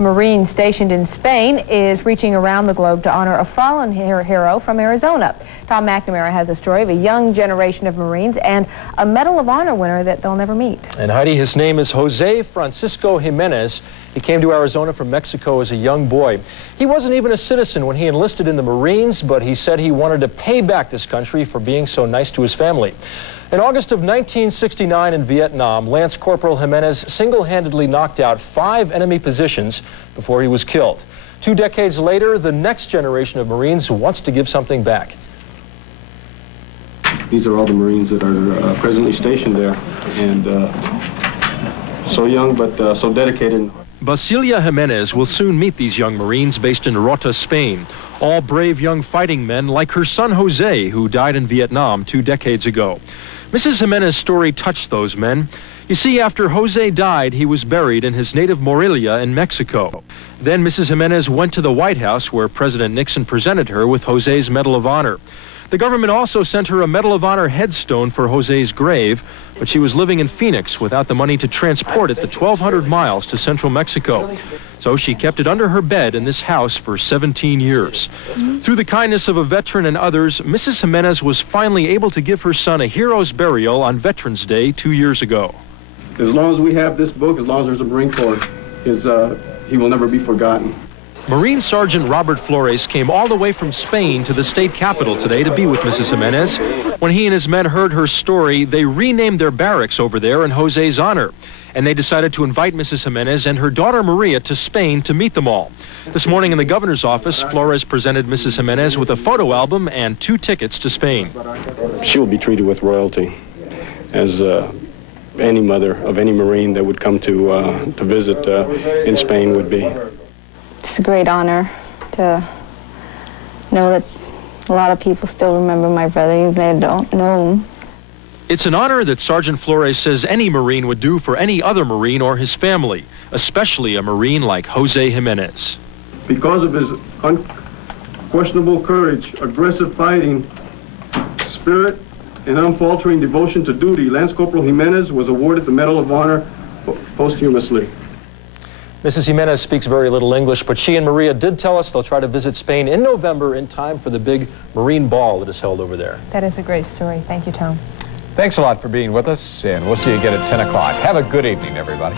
Marine stationed in Spain is reaching around the globe to honor a fallen hero from Arizona. Tom McNamara has a story of a young generation of Marines and a Medal of Honor winner that they'll never meet. And Heidi, his name is Jose Francisco Jimenez. He came to Arizona from Mexico as a young boy. He wasn't even a citizen when he enlisted in the Marines, but he said he wanted to pay back this country for being so nice to his family. In August of 1969 in Vietnam, Lance Corporal Jimenez single-handedly knocked out 5 enemy positions before he was killed. 2 decades later, the next generation of Marines wants to give something back. These are all the Marines that are presently stationed there, and so young but so dedicated. Basilia Jimenez will soon meet these young Marines based in Rota, Spain. All brave young fighting men like her son Jose, who died in Vietnam 2 decades ago. Mrs. Jimenez's story touched those men. You see, after Jose died, he was buried in his native Morelia in Mexico. Then Mrs. Jimenez went to the White House, where President Nixon presented her with Jose's Medal of Honor. The government also sent her a Medal of Honor headstone for Jose's grave, but she was living in Phoenix without the money to transport it the 1,200 miles to central Mexico. So she kept it under her bed in this house for 17 years. Through the kindness of a veteran and others, Mrs. Jimenez was finally able to give her son a hero's burial on Veterans Day 2 years ago. As long as we have this book, as long as there's a Marine Corps, he will never be forgotten. Marine Sergeant Robert Flores came all the way from Spain to the state capital today to be with Mrs. Jimenez. When he and his men heard her story, they renamed their barracks over there in Jose's honor. And they decided to invite Mrs. Jimenez and her daughter Maria to Spain to meet them all. This morning in the governor's office, Flores presented Mrs. Jimenez with a photo album and 2 tickets to Spain. She will be treated with royalty, as any mother of any Marine that would come to visit in Spain would be. It's a great honor to know that a lot of people still remember my brother, even if they don't know him. It's an honor that Sergeant Flores says any Marine would do for any other Marine or his family, especially a Marine like Jose Jimenez. Because of his unquestionable courage, aggressive fighting, spirit, and unfaltering devotion to duty, Lance Corporal Jimenez was awarded the Medal of Honor posthumously. Mrs. Jimenez speaks very little English, but she and Maria did tell us they'll try to visit Spain in November in time for the big Marine Ball that is held over there. That is a great story. Thank you, Tom. Thanks a lot for being with us, and we'll see you again at 10 o'clock. Have a good evening, everybody.